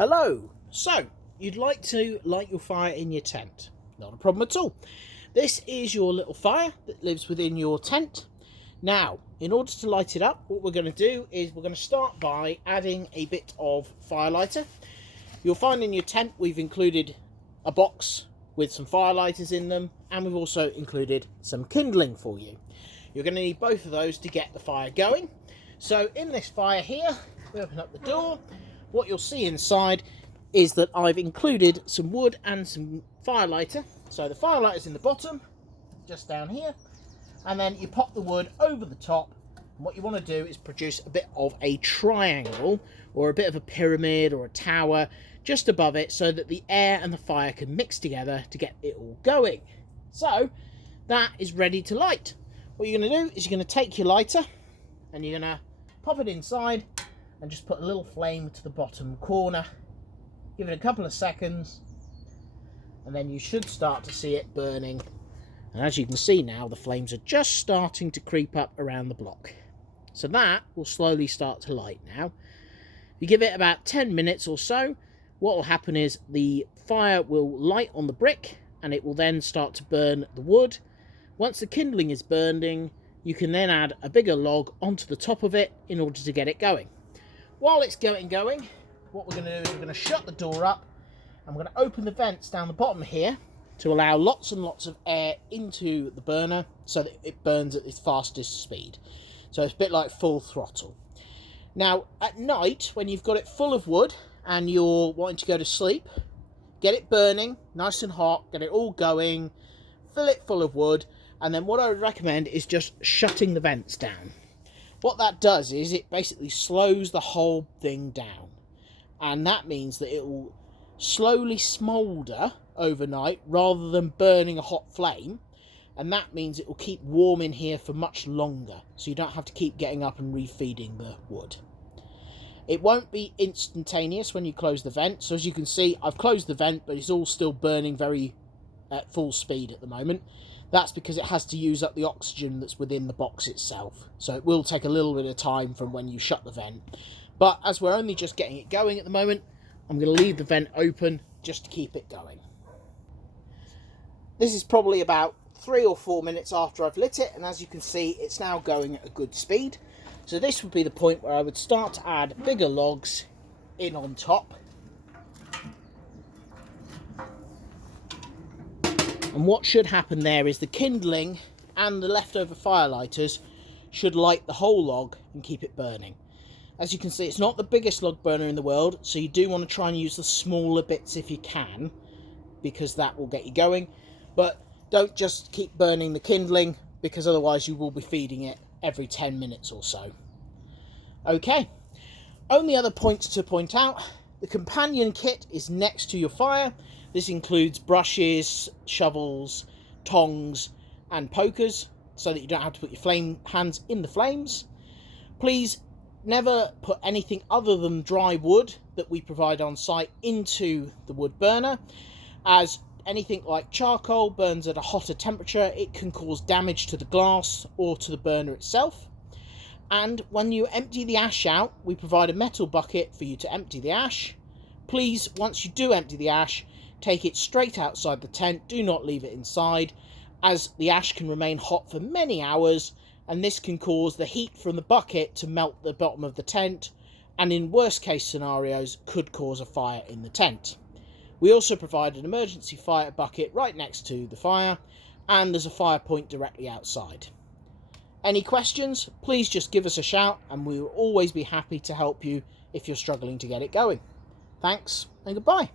Hello! So, you'd like to light your fire in your tent. Not a problem at all. This is your little fire that lives within your tent. Now, in order to light it up, what we're going to do is we're going to start by adding a bit of firelighter. You'll find in your tent we've included a box with some firelighters in them, and we've also included some kindling for you. You're going to need both of those to get the fire going. So in this fire here, we open up the door. What you'll see inside is that I've included some wood and some firelighter. So the firelighter's in the bottom, just down here, and then you pop the wood over the top. And what you want to do is produce a bit of a triangle or a bit of a pyramid or a tower just above it so that the air and the fire can mix together to get it all going. So that is ready to light. What you're going to do is you're going to take your lighter and you're going to pop it inside and just put a little flame to the bottom corner. Give it a couple of seconds and then you should start to see it burning. And as you can see now, the flames are just starting to creep up around the block. So that will slowly start to light now. You give it about 10 minutes or so, what will happen is the fire will light on the brick and it will then start to burn the wood. Once the kindling is burning, you can then add a bigger log onto the top of it in order to get it going. While it's going, what we're going to do is we're going to shut the door up and we're going to open the vents down the bottom here to allow lots and lots of air into the burner so that it burns at its fastest speed. So it's a bit like full throttle. Now at night, when you've got it full of wood and you're wanting to go to sleep, get it burning nice and hot, get it all going, fill it full of wood, and then what I would recommend is just shutting the vents down. What that does is it basically slows the whole thing down, and that means that it will slowly smoulder overnight rather than burning a hot flame, and that means it will keep warm in here for much longer, so you don't have to keep getting up and refeeding the wood. It won't be instantaneous when you close the vent, so as you can see I've closed the vent but it's all still burning very at full speed at the moment. That's because it has to use up the oxygen that's within the box itself. So it will take a little bit of time from when you shut the vent. But as we're only just getting it going at the moment, I'm going to leave the vent open just to keep it going. This is probably about 3 or 4 minutes after I've lit it, and as you can see it's now going at a good speed. So this would be the point where I would start to add bigger logs in on top. And what should happen there is the kindling and the leftover firelighters should light the whole log and keep it burning. As you can see, it's not the biggest log burner in the world, so you do want to try and use the smaller bits if you can, because that will get you going. But don't just keep burning the kindling, because otherwise you will be feeding it every 10 minutes or so. Okay, only other points to point out: the companion kit is next to your fire. This includes brushes, shovels, tongs and pokers so that you don't have to put your hands in the flames. Please never put anything other than dry wood that we provide on site into the wood burner, as anything like charcoal burns at a hotter temperature. It can cause damage to the glass or to the burner itself. And when you empty the ash out, we provide a metal bucket for you to empty the ash. Please, once you do empty the ash, take it straight outside the tent. Do not leave it inside, as the ash can remain hot for many hours, and this can cause the heat from the bucket to melt the bottom of the tent, and in worst case scenarios could cause a fire in the tent. We also provide an emergency fire bucket right next to the fire, and there's a fire point directly outside. Any questions, please just give us a shout and we will always be happy to help you if you're struggling to get it going. Thanks and goodbye.